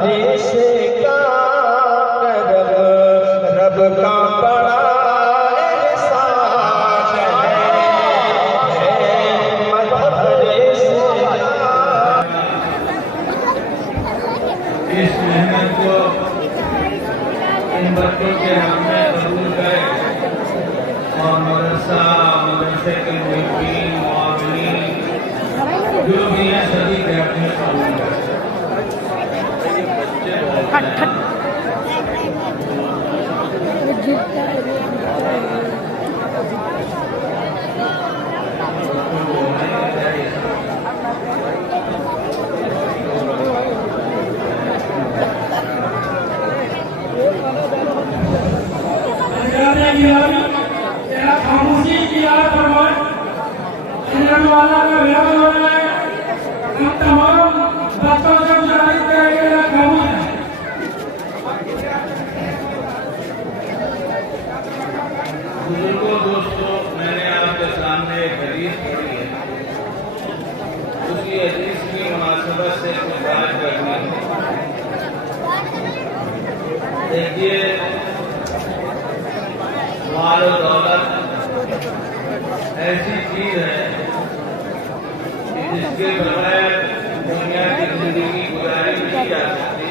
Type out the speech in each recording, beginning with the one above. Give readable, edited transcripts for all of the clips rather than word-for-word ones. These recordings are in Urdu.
بارش کا کرم رب کا بڑا احسان ہے بارش کا۔ اس محنت کو ان بچوں کے ہم نے قبول کرے اور مدرسے کے محبین معاونین جو بھی ہیں سبھی کے اپنے قبول کرے۔ خاموشی کی یاد فرمائے والا کا بیان ہو رہا ہے، ہم تمام باتوں سے گزارش کریں گے خاموش ہے۔ بزرگوں دوستوں، میں نے آپ کے سامنے ایک حدیث پڑھی ہے، اسی حدیث کی مناسبت سے کچھ بات کرنی ہے۔ دیکھیے، مال و دولت ایسی چیز ہے کہ جس کے بغیر دنیا کی زندگی گزاری نہیں جا سکتی۔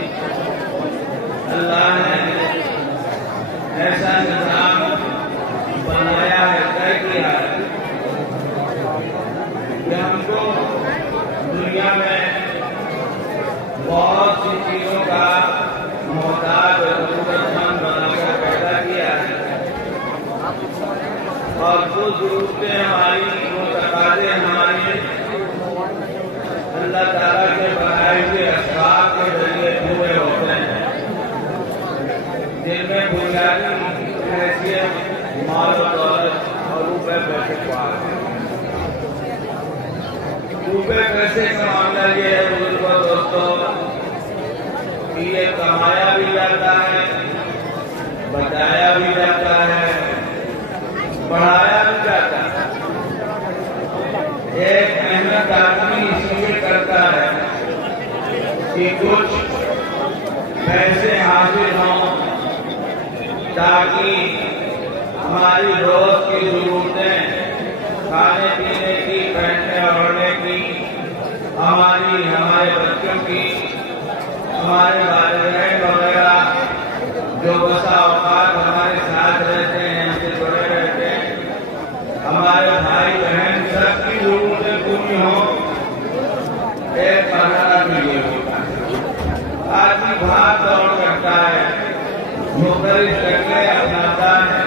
اللہ نے ایسا نظام بنایا ہے، طے کیا ہے کہ ہم کو دنیا میں بہت سی چیزوں کا محتاج اور ضرورت مند بنا کر پیدا کیا ہے، اور جو ضرورتیں ہماری، وہ تقاضے ہماری اللہ تعالیٰ کے بنائے ہوئے اسباب کے ذریعے پورے ہوتے ہیں، جن میں بنیادی حیثیت مال و دولت اور روپے پیسے کو آتے ہیں۔ روپے پیسے کا معاملہ یہ ہے بزرگوں دوستوں کہ یہ کمایا بھی جاتا ہے، بچایا بھی جاتا ہے، بڑھایا بھی جاتا ہے۔ ایک محنت آدمی اس لیے کرتا ہے کہ کچھ پیسے حاصل ہوں تاکہ ہماری روز کی ضرورتیں، کھانے پینے کی، پہننے اوڑھنے کی، ہمارے بچوں کی، ہمارے والدین وغیرہ جو بسا اوقات ہمارے ساتھ رہتے ہیں، ہم سے جڑے رہتے ہیں، ہمارے بھائی بہن سب کی ضرورتیں پوری ہوں۔ ایک مرحلہ بھی یہ ہوتا ہے، آدمی بھاگ دوڑ کرتا ہے، مختلف شکلیں اپناتا ہے،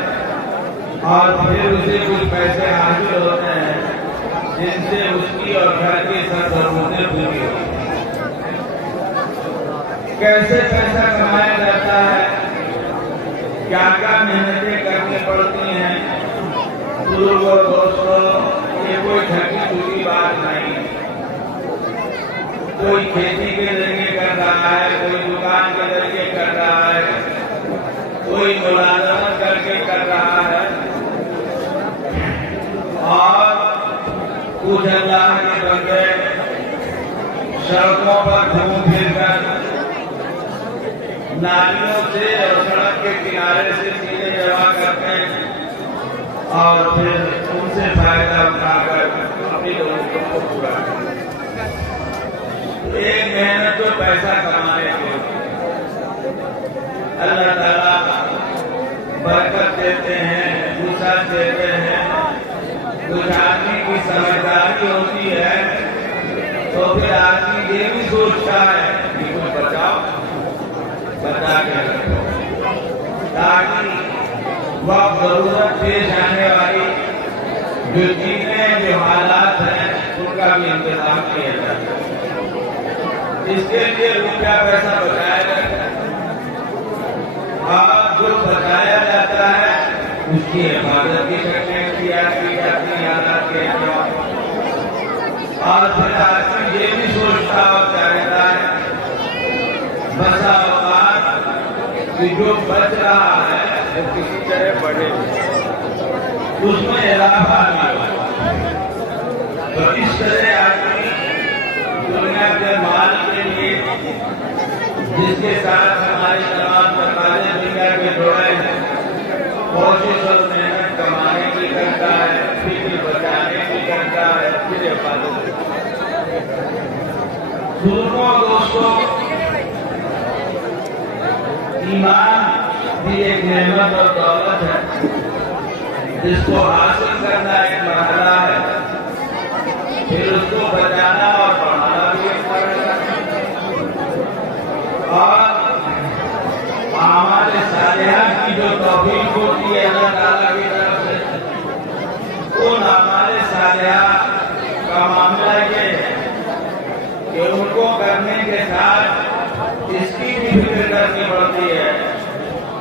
اور پھر اسے کچھ پیسے حاصل ہوتے ہیں جن سے اس کی اور گھر کی سب ضرورتیں پوری ہوتی ہیں۔ کیسے پیسہ کمایا جاتا ہے، کیا کیا محنتیں کرنی پڑتی ہیں، بزرگوں دوستوں، یہ کوئی ڈھکی ڈھکی بات نہیں۔ کوئی کھیتی کے ذریعے کر رہا ہے، کوئی دکان کے ذریعے کر رہا ہے، کوئی ملازمت کر کے کر رہا ہے، اور کچھ اللہ کے بندے سڑکوں پر گھوم پھر کر نالیوں سے اور سڑک کے کنارے سے چیزیں جمع کرتے ہیں، اور پھر ان سے فائدہ اٹھا کر اپنی ضرورتوں کو پورا کرتے ہیں۔ ایک محنت تو پیسہ کمانے کے اللہ تعالیٰ برکت دیتے ہیں، وسعت دیتے ہیں۔ کچھ آدمی کی سمجھداری ہوتی ہے تو پھر آدمی یہ بھی سوچتا ہے کہ کچھ بچاؤ، بچا کے رکھو، تاکہ وقت ضرورت پیش آنے والی جو چیزیں، جو حالات ہیں، ان کا بھی انتظام کیا جاتا ہے۔ اس کے لیے روپیہ پیسہ بچایا جاتا ہے، اور جو بچایا جاتا ہے اس کی حفاظت کی شکلیں اختیار کی جاتی ہیں حالات کے اعتبار، اور پھر آدمی یہ بھی سوچتا اور چاہتا ہے بسا اوقات کہ جو بچ رہا ہے وہ کسی طرح بڑھے، اس میں اضافہ نہیں ہوا۔ تو اس طرح آدمی دنیا کے مال کے لیے جس کے ساتھ ہماری تمام تقاضے دنیا کے جڑے ہیں، کوشش اور محنت کمانے کی کرتا ہے، فکر بچانے کی کرتا ہے، پھر حفاظت کرتا ہے۔ بزرگوں دوستوں، ایمان بھی ایک نعمت اور دولت ہے جس کو حاصل کرنا ایک مرحلہ ہے، پھر اس کو بچانا اور بڑھانا بھی ایک مرحلہ ہے۔ اور اعمال صالحہ کی جو توفیق ہوتی ہے اللہ تعالیٰ کی طرف سے، ان اعمال صالحہ کا معاملہ یہ ہے کہ ان کو کرنے کے ساتھ اس کی بھی فکر کرنی پڑتی ہے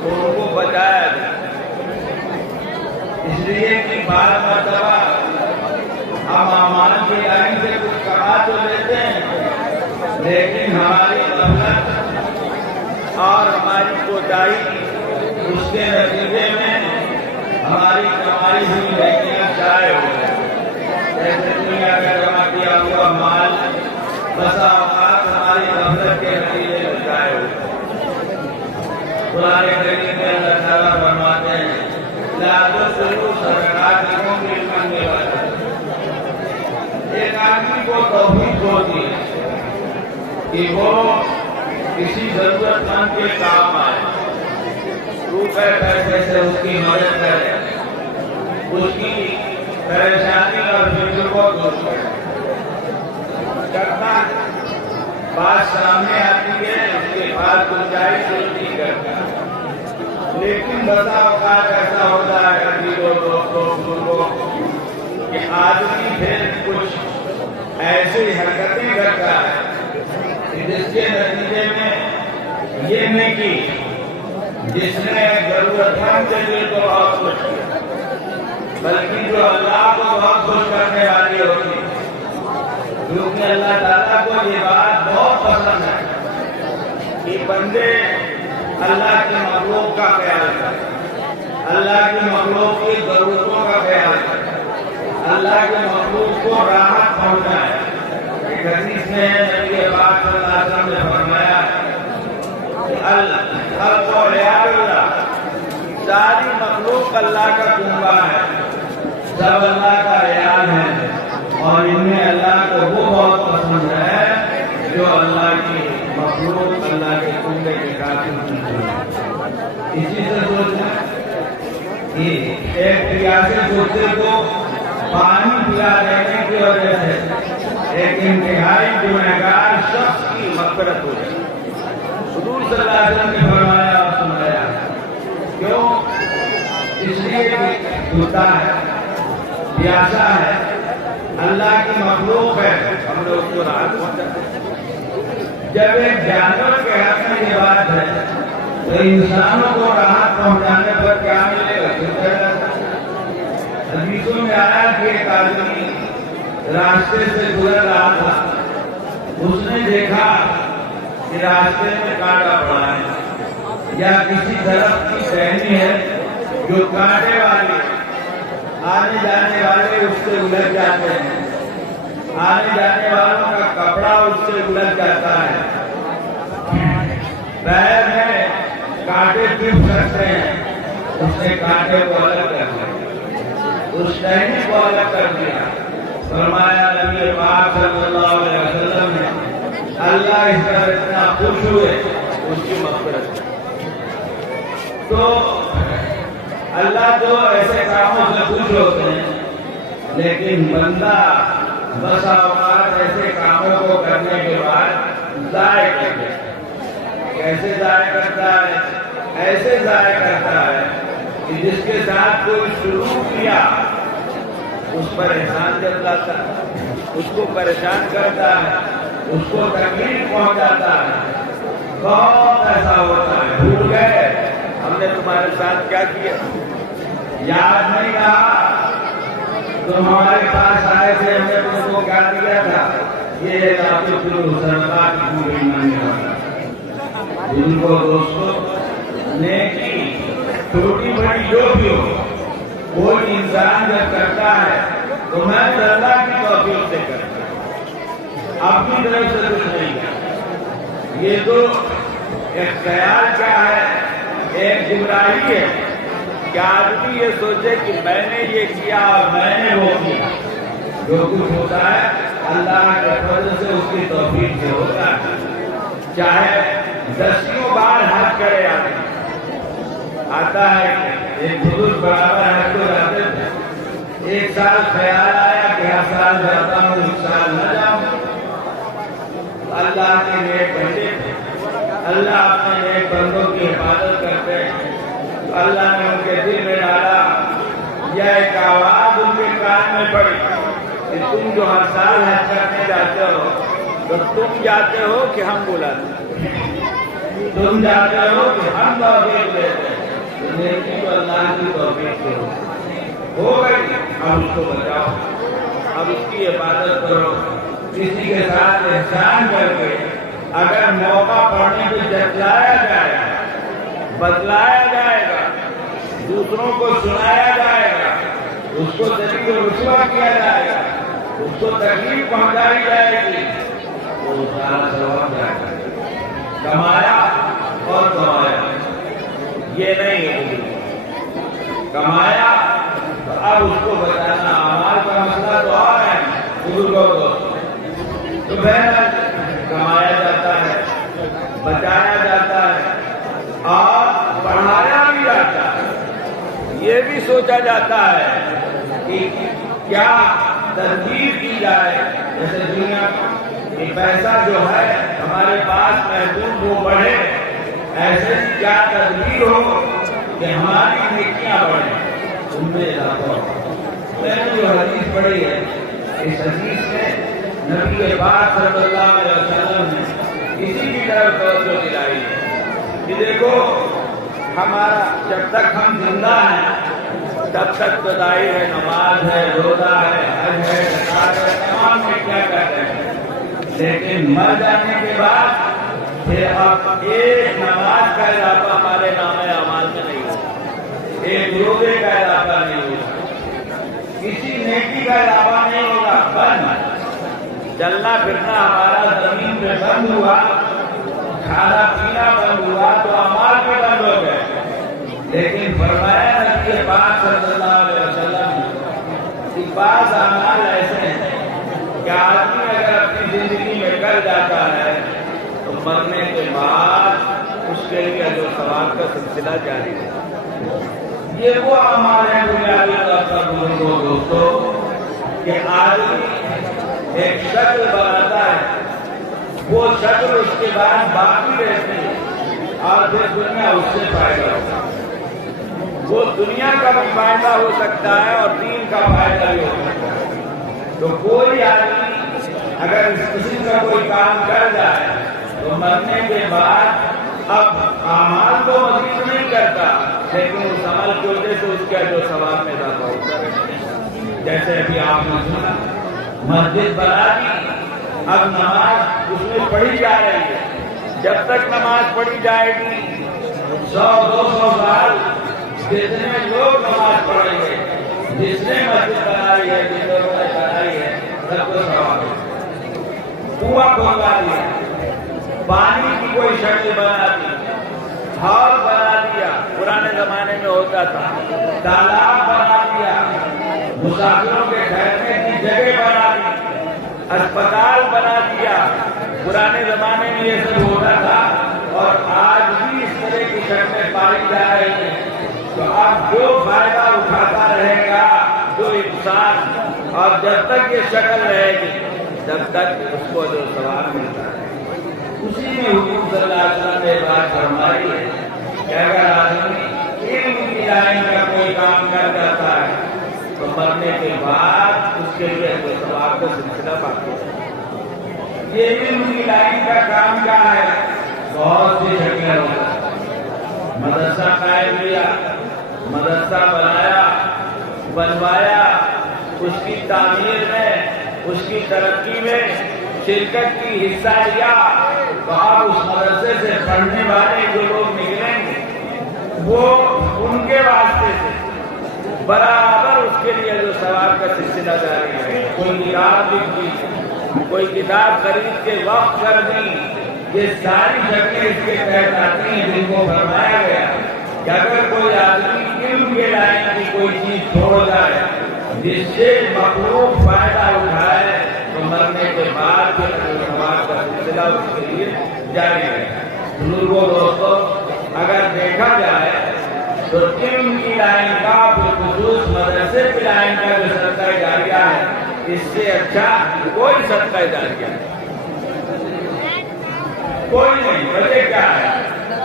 تو ان کو بچایا جائے، اس لیے کہ بار مرتبہ ہم اعمال کی لائن سے کچھ کما تو لیتے ہیں، لیکن ہماری غفلت اور ہماری کوتاہی اس کے نتیجے میں ہماری کمائی ہوئی نیکیاں ضائع ہو جائیں۔ جیسے دنیا کا جمع کیا ہوا مال بسا اوقات ہماری غفلت کے نتیجے میں ضائع ہو جائے۔ قرآن کریم میں اللہ تعالیٰ فرماتے ہیں لا تبطلوا صدقاتکم بالمن والأذى۔ ایک آدمی کو توفیق ہوتی ہے کہ وہ کسی ضرورت مند کے کام آئے، روپے پیسے سے اس کی مدد کرے، اس کی پریشانی اور فکر کو دور کرنا، بات سامنے آتی ہے اس کے بعد گنجائش نہیں کرتا، لیکن بسا اوقات ایسا ہوتا ہے عزیزوں دوستوں بزرگوں کہ آدمی پھر کچھ ایسی حرکتیں کرتا ہے جس کے نتیجے میں یہ نیکی جس نے ضرورت مند کے دل کو بہت خوش کیا، بلکہ جو اللہ کو بہت خوش کرنے والی ہوتی ہے، کیونکہ اللہ تعالیٰ کو یہ بات بہت پسند ہے کہ بندے اللہ کی مخلوق کا خیال کریں، اللہ کی مخلوق کی ضرورتوں کا خیال کریں، اللہ کی مخلوق کو راحت پہنچائے۔ ایک حدیث میں نبی پاک صلی اللہ علیہ وسلم نے فرمایا کہ الخلق عیال اللہ، ساری مخلوق اللہ کا کنبہ ہے، سب اللہ کا عیال ہے، اور ان میں اللہ کو وہ بہت پسند ہے جو اللہ کی مخلوق اللہ کے کنبے کے قاتل ہے۔ اسی سے سوچنا کہ ایک پیاسے کتے کو پانی پلا دینے کی وجہ سے ایک انتہائی گنہگار شخص کی مغفرت ہو جائے۔ حضور صلی اللہ علیہ وسلم نے فرمایا اور سنایا، کیوں؟ اس لیے کہ کتا ہے، پیاسا ہے، اللہ کی مخلوق ہے، ہم نے اس کو راحت پہنچاتے ہیں۔ جب ایک جانور کے حق میں یہ بات ہے تو انسانوں کو راحت پہنچانے پر کیا ملے گا؟ حدیثوں میں آیا کہ ایک آدمی راستے سے گزر رہا تھا، اس نے دیکھا کہ راستے میں کانٹا پڑا ہے یا کسی درخت کی ٹہنی ہے جو کانٹے والی، آنے جانے والے اس سے الجھ جاتے ہیں، آنے جانے والوں کا کپڑا اس سے الجھ جاتا ہے، پیر میں کانٹے چبھ سکتے ہیں، اس نے کانٹے کو الگ کر دیا، اس ٹہنی کو الگ کر دیا۔ فرمایا نبی پاک صلی اللہ علیہ وسلم نے اللہ اس پر اتنا خوش ہوئے اس کی مغفرت۔ تو اللہ تو ایسے کاموں سے خوش ہوتے ہیں، لیکن بندہ بسا اوقات ایسے کاموں کو کرنے کے بعد ضائع کر دیتا ہے۔ کیسے ضائع کرتا ہے؟ ایسے ضائع کرتا ہے کہ جس کے ساتھ کوئی شروع کیا اس پر احسان جتلاتا ہے، اس کو پریشان کرتا ہے، اس کو تکلیف پہنچاتا ہے، بہت ایسا ہوتا ہے۔ بھول گئے ہم نے تمہارے ساتھ کیا کیا، یاد نہیں رہا تم ہمارے پاس آئے تھے، ہم نے تم کو کیا دیا تھا، یہ صدقات کی پوری ماننے والا۔ جن کو دوستوں نیکی چھوٹی بڑی جو بھی ہو، کوئی انسان جب کرتا ہے تو میں اللہ کی توفیق سے کرتا ہوں، اپنی طرف سے کچھ نہیں کرتا۔ یہ تو ایک خیال کیا ہے، ایک گمراہی ہے کہ آدمی یہ سوچے کہ میں نے یہ کیا اور میں نے وہ کیا۔ جو کچھ ہوتا ہے اللہ کے فضل سے، اس کی توفیق سے ہوتا ہے، چاہے دسیوں بار حج کرے آدمی۔ آتا ہے ایک بزرگ برابر حج کو جاتے تھے، ایک سال خیال آیا کہ ہر سال جاتا ہوں، اس سال نہ جاؤں۔ اللہ کے نیک بندے تھے، اللہ اپنے نیک بندوں کی حفاظت کرتے ہیں، تو اللہ نے ان کے دل میں ڈالا، یہ ایک آواز ان کے کان میں پڑی کہ تم جو ہر سال حج کرنے جاتے ہو تو تم جاتے ہو کہ ہم بلاتے ہیں، تم جاتے ہو کہ ہم توفیق دیتے ہیں، لیکن تو اللہ کی توفیق سے ہو گئی۔ اب اس کو بچاؤ، اب اس کی حفاظت کرو، کسی کے ساتھ احسان کر کے اگر موقع پڑنے پہ جتلایا جائے گا، بتلایا جائے گا، دوسروں کو سنایا جائے گا، اس کو ذلیل و رسوا کیا جائے گا، اس کو تکلیف پہنچائی جائے گی، وہ سارا ثواب جائے گا۔ کمایا اور کمایا یہ نہیں ہے، کمایا تو اب اس کو بچانا، اعمال کا مسئلہ تو اور ہے بزرگوں کو، تو بہرحال کمایا جاتا ہے، بچایا جاتا ہے اور پڑھایا بھی جاتا ہے۔ یہ بھی سوچا جاتا ہے کہ کیا تدبیر کی جائے، جیسے دنیا کہ پیسہ جو ہے ہمارے پاس محدود ہو بڑھے، ایسے ہی کیا تدبیر ہو کہ ہماری نیکیاں بڑھیں، ان میں اضافہ ہو۔ میں نے جو حدیث پڑھی ہے، اس حدیث میں نبی پاک صلی اللہ علیہ وسلم نے اسی کی طرف توجہ دلائی ہے کہ دیکھو ہمارا جب تک ہم زندہ ہیں تب تک تو ظاہر ہے نماز ہے، روزہ ہے، حج ہے، زکات ہے، تمام میں کیا کرتے ہیں، لیکن مر جانے کے بعد پھر اب ایک نماز کا اضافہ ہمارے نام اعمال میں نہیں ہوگا، ایک روزے کا اضافہ نہیں ہوگا، کسی نیکی کا اضافہ نہیں ہوگا، بند چلنا پھرنا ہمارا زمین پہ بند ہوا، کھانا پینا بند ہوا تو اعمال پہ بند ہو گئے۔ لیکن فرمایا نبی پاک صلی اللہ علیہ وسلم کہ بعض اعمال ایسے ہیں کہ آدمی اگر اپنی زندگی میں کر جاتا ہے تو مرنے کے بعد اس کے لیے جو ثواب کا سلسلہ جاری ہے۔ یہ وہ اعمال ہیں بنیادی طور پر بزرگوں دوستوں کہ آدمی ایک شکل بناتا ہے، وہ شکل اس کے بعد باقی رہتی ہے اور پھر دنیا اس سے فائدہ ہوتا ہے۔ وہ دنیا کا بھی فائدہ ہو سکتا ہے اور دین کا فائدہ بھی ہو سکتا ہے۔ تو کوئی آدمی اگر اس قسم کا کوئی کام کر جائے تو مرنے کے بعد اب اعمال تو مزید نہیں کرتا، لیکن اس عمل کی وجہ سے اس کا جو ثواب میں اضافہ ہوتا ہے۔ جیسے ابھی آپ نے سنا مسجد بنا دی، اب نماز اس میں پڑھی جا رہی ہے، جب تک نماز پڑھی جائے گی 100-200 سال جتنے لوگ نماز پڑھیں گے، جس نے مسجد بنائی ہے، جس لوگوں نے بنائی ہے، سب کو ثواب ہے۔ کنواں کھودوا دیا، پانی کی کوئی شکل بنا دی، ہال بنا دیا، پرانے زمانے میں ہوتا تھا، تالاب بنا دیا، مسافروں کے ٹھہرنے کی جگہ بنا دی، اسپتال بنا دیا، پرانے زمانے میں یہ سب ہوتا تھا اور آج بھی اس طرح کی شکلیں پائی جا رہی ہیں۔ تو اب جو فائدہ اٹھاتا رہے گا جو انسان، اور جب تک یہ شکل رہے گی جب تک اس کو جو ثواب ملتا ہے۔ اسی میں حضور صلی اللہ علیہ وسلم نے بات فرمائی ہے کہ اگر آدمی علم کی لائن کا کوئی کام کر جاتا ہے تو مرنے کے بعد اس کے لیے جو ثواب کا سلسلہ باقی ہے۔ یہ علم کی لائن کا کام کیا ہے؟ بہت سی شکلیں ہوتا ہے۔ مدرسہ قائم کیا، مدرسہ بنایا، بنوایا، اس کی تعمیر میں، اس کی ترقی میں شرکت کی، حصہ لیا، تو اب اس مدرسے سے پڑھنے والے جو لوگ نکلیں گے وہ ان کے واسطے سے برابر اس کے لیے جو ثواب کا سلسلہ جاری ہے۔ کوئی کتاب لکھ دی، کوئی کتاب خرید کے وقف کر دی، یہ ساری شکلیں اس کے تحت آتی ہیں جن کو فرمایا گیا کہ اگر کوئی آدمی علم کے لائن کی کوئی چیز چھوڑ جائے جس سے مخلوق فائدہ اٹھائے تو مرنے کے بعد پھر ثواب کا سلسلہ اس کے لیے جاری ہے۔ بزرگوں دوستوں، اگر دیکھا جائے تو علم کی لائن کا بالخصوص مدرسے کی لائن کا جو صدقہ جاریہ ہے اس سے اچھا کوئی صدقہ جاریہ کوئی نہیں۔ وجہ کیا ہے؟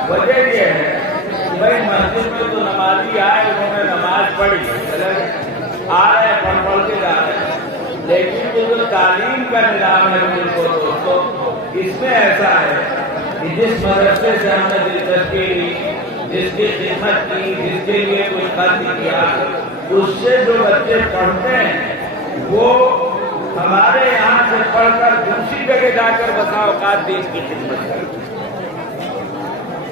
وجہ یہ ہے کہ بھائی مسجد میں تو نمازی آئے، انہوں نے نماز پڑھی، آئے پڑھ کے جا رہے، لیکن یہ جو تعلیم کا نظام ہے دوستوں، اس میں ایسا ہے کہ جس مدرسے سے ہم نے دلچسپی لی، جس کی خدمت کی، جس کے لیے کوئی خرچ کیا، اس سے جو بچے پڑھتے ہیں وہ ہمارے یہاں سے پڑھ کر دوسری جگہ جا کر بسا اوقات دین کی خدمت کرتے ہیں،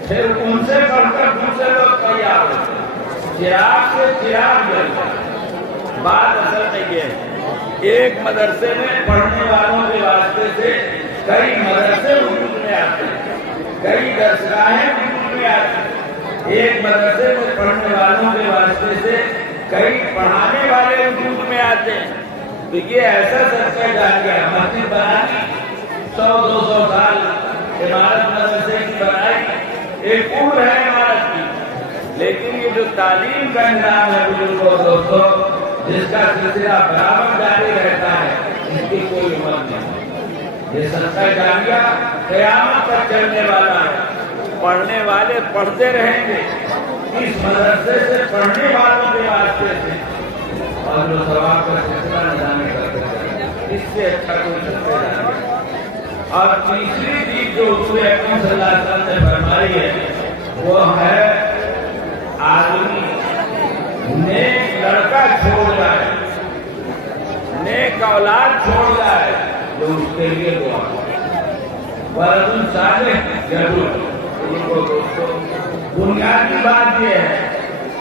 پھر ان سے پڑھ کر دوسرے لوگ تیار ہوتے ہیں، چراغ سے چراغ جلتا ہے۔ بات اصل نہیں ہے، ایک مدرسے میں پڑھنے والوں کے واسطے سے کئی مدرسے وجود میں آتے ہیں، کئی درسگاہیں وجود میں آتی ہیں، ایک مدرسے میں پڑھنے والوں کے واسطے سے کئی پڑھانے والے وجود میں آتے ہیں۔ تو یہ ایسا صدقہ جاریہ ہے، مسجد بنانی 100-200 سال عمارت مدرسے کی بنائی، ایک عمر ہے عمارت کی، لیکن یہ جو تعلیم کا نظام ہے بزرگوں دوستوں، جس کا سلسلہ برابر جاری رہتا ہے، اس کی کوئی عمر نہیں۔ یہ صدقہ جاریہ قیامت تک چلنے والا ہے، پڑھنے والے پڑھتے رہیں گے اس مدرسے سے پڑھنے والوں کے واسطے سے، اور جو ثواب کا سلسلہ نظام کرتے ہیں، اس سے اچھا کوئی صدقہ جاریہ۔ اور تیسری چیز جو حضور اکرم صلی اللہ علیہ وسلم نے فرمائی ہے وہ ہے آدمی نیک لڑکا چھوڑ جائے، نیک اولاد چھوڑ جائے جو اس کے لیے دعا ورزن صالح ضرور۔ دوستوں، بنیادی بات یہ ہے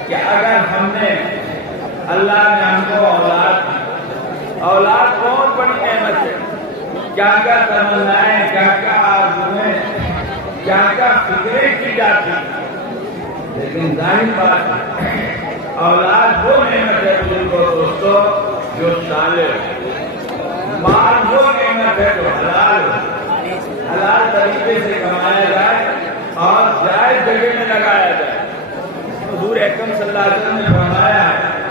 کہ اگر ہم نے اللہ نے ہم کو اولاد دی، اولاد بہت بڑی نعمت ہے، کیا کیا تمنائیں، کیا کیا آرزویں، کیا کیا فکریں کی جاتی، لیکن ظاہر بات اولاد وہ نعمت ہے بزرگوں دوستوں جو صالح ہے، مال وہ نعمت ہے جو حلال طریقے سے کمایا جائے اور جائز جگہ میں لگایا جائے۔ حضور اکرم صلی اللہ علیہ وسلم نے فرمایا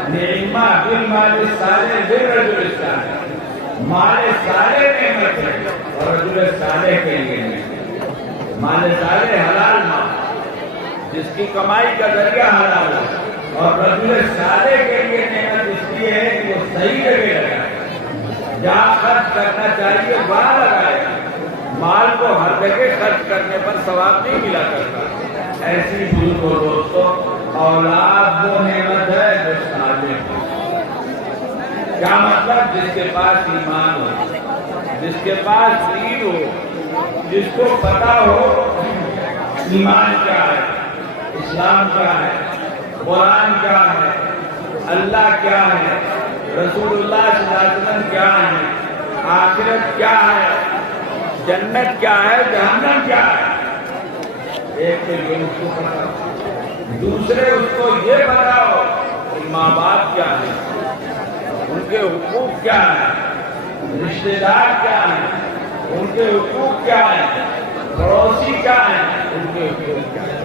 نعمہ بالمال الصالح للرجل الصالح، مال صالح نعمت ہے اور رجل صالح کے لیے نعمت۔ مال صالح حلال مال جس کی کمائی کا ذریعہ حلال ہے، اور رجل صالح کے لیے نعمت اس لیے ہے کہ وہ صحیح جگہ لگائے، جہاں خرچ کرنا چاہیے وہاں لگائے، مال کو ہر جگہ خرچ کرنے پر ثواب نہیں ملا کرتا۔ ایسی بزرگوں دوستوں، اولاد وہ نعمت ہے جو صالح ہے۔ کیا مطلب؟ جس کے پاس ایمان ہو، جس کے پاس دین ہو، جس کو پتا ہو ایمان کیا ہے، اسلام کیا ہے، قرآن کیا ہے، اللہ کیا ہے، رسول اللہ صلی اللہ علیہ وسلم کیا ہے، آخرت کیا ہے، جنت کیا ہے، جہنم کیا ہے۔ ایک تو یہ اس کو پتا ہو، دوسرے اس کو یہ پتا ہو کہ ماں باپ کیا ہے، ان کے حقوق کیا ہیں، رشتے دار کیا ہیں، ان کے حقوق کیا ہیں، پڑوسی کیا ہیں، ان کے حقوق کیا ہیں۔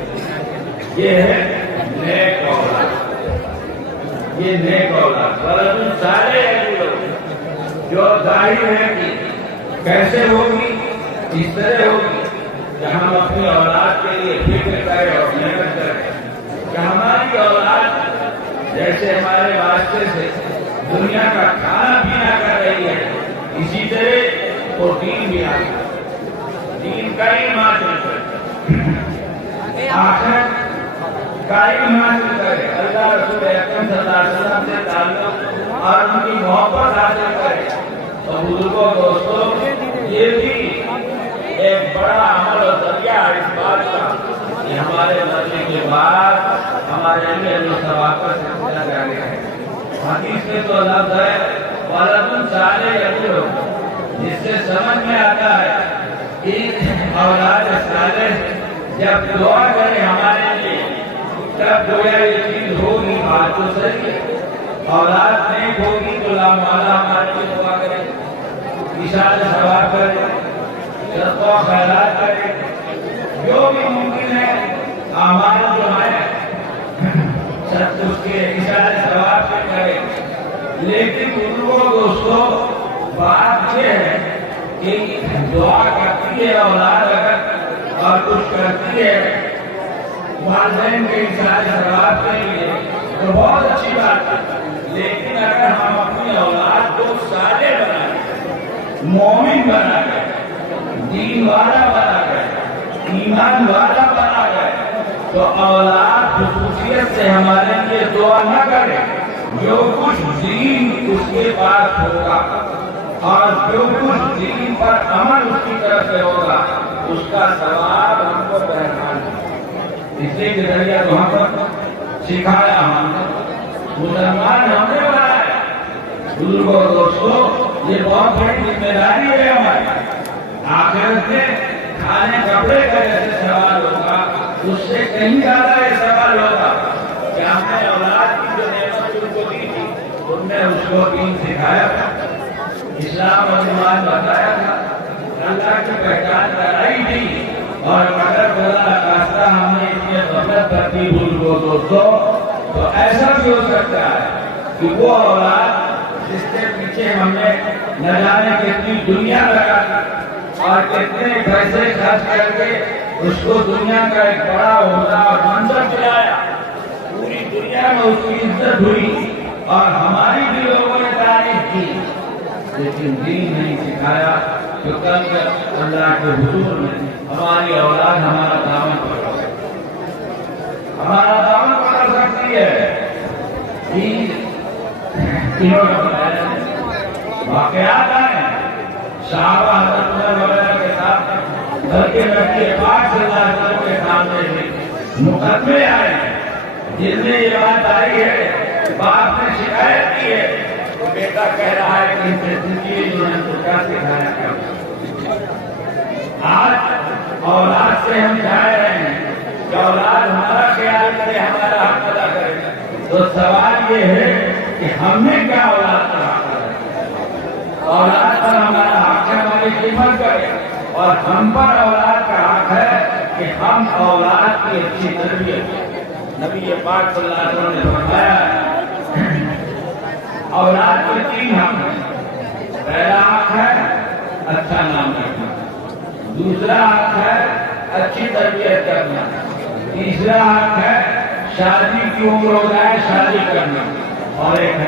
یہ ہے نیک اولاد، یہ نیک اولاد ورزن صالح ہے جو ظاہر ہے کہ کیسے ہوگی، اس طرح ہوگی کہ ہم اپنی اولاد کے لیے فکر کریں اور محنت کریں کہ ہماری اولاد جیسے ہمارے واسطے سے دنیا کا کھانا پینا کر رہی ہے، اسی طرح وہ دین بھی آئے، دین کا علم حاصل کرے، آخرت کا علم حاصل کرے، اللہ رسول اکرم صلی اللہ علیہ وسلم سے تعلق اور ان کی محبت حاصل کرے۔ تو بزرگوں دوستوں، یہ بھی ایک بڑا عمل اور ذریعہ ہے اس بات کا کہ ہمارے مرنے کے بعد ہمارے لیے جو ثواب کا سلسلہ جاری ہے۔ حدیث میں تو لفظ ہے ولد صالح یدعو، جس سے سمجھ میں آتا ہے ایک اولاد صالح جب دعا کرے ہمارے لیے تب گویا یہ چیز ہوگی، بات تو صحیح ہے۔ اولاد نیک ہوگی تو اللہ تعالیٰ ہمارے لیے دعا کرے، اشارہ ثواب کرے، صدقہ و خیرات کرے، جو بھی ممکن ہے اعمال جو ہے سب اس کے اشارے ثواب سے کرے۔ لیکن بزرگوں دوستوں بات یہ ہے کہ دعا کرتی ہے اولاد اگر اور کچھ کرتی ہے والدین کے اشارے ثواب کے لیے تو بہت اچھی بات ہے، لیکن اگر ہم اپنی اولاد کو صالح بنا کر، مومن بنا کر، دین والا بنا کر، ایمان والا بنا کر، تو اولاد خصوصیت سے ہمارے لیے دعا نہ کرے۔ جو کچھ دین اس کے پاس ہوگا اور جو کچھ دین پر عمل اس کی طرف سے ہوگا اس کا ثواب ہم کو پہچان ہے۔ اس لیے کہ ذریعہ تو ہم پر سکھایا، ہم نے مسلمان ہم نے بنایا۔ بزرگوں دوستوں یہ بہت بڑی ذمہ داری ہے ہماری۔ آخرت میں کھانے کپڑے کا جیسے سوال ہوگا اس سے کہیں زیادہ یہ سوال ہوگا کہ ہم نے اولاد کی جو نعمت ان کو دی تھی ان نے اس کو دین سکھایا تھا، اسلام اور ایمان بتایا تھا، اللہ کی پہچان کرائی تھی، اور اگر خدا نخواستہ ہم نے اس میں غفلت برتی بزرگوں دوستوں تو ایسا بھی ہو سکتا ہے کہ وہ اولاد جس کے پیچھے ہم نے نہ جانے کتنی دنیا لگا اور کتنے پیسے خرچ کر کے اس کو دنیا کا ایک بڑا عہدہ اور منصب دلایا، پوری دنیا میں اس کی عزت ہوئی اور ہماری بھی لوگوں نے تعریف کی، لیکن دین نہیں سکھایا تو کل اللہ کے حضور میں ہماری اولاد ہمارا دامن پکڑ سکتی ہے، ہمارا دامن پکڑ سکتی ہے۔ انہوں نے بتایا واقعات آئے صحابہ حضرت عمر وغیرہ کے ساتھ بلکہ نبی پاک صلی اللہ علیہ وسلم کے سامنے بھی مقدمے آئے جن میں یہ بات آئی ہے، باپ نے شکایت کی ہے تو بیٹا کہہ رہا ہے کہ ان سے زندگی جو ہے تو کیا سکھایا کیا۔ آج اولاد سے ہم چاہ رہے ہیں کہ اولاد ہمارا خیال کرے، ہمارا حق ادا کرے، تو سوال یہ ہے کہ ہم نے کیا اولاد کا حق ادا کرا، اولاد پر ہمارا حق ہے ہماری خدمت کرے، اور ہم پر اولاد کا حق ہے کہ ہم اولاد کی اچھی تربیت کریں۔ نبی پاک صلی اللہ علیہ وسلم نے فرمایا اولاد کے تین حق ہیں، پہلا حق ہے اچھا نام رکھنا، دوسرا حق ہے اچھی تربیت کرنا، تیسرا حق ہے شادی کی عمر ہو جائے شادی کرنا، اور ایک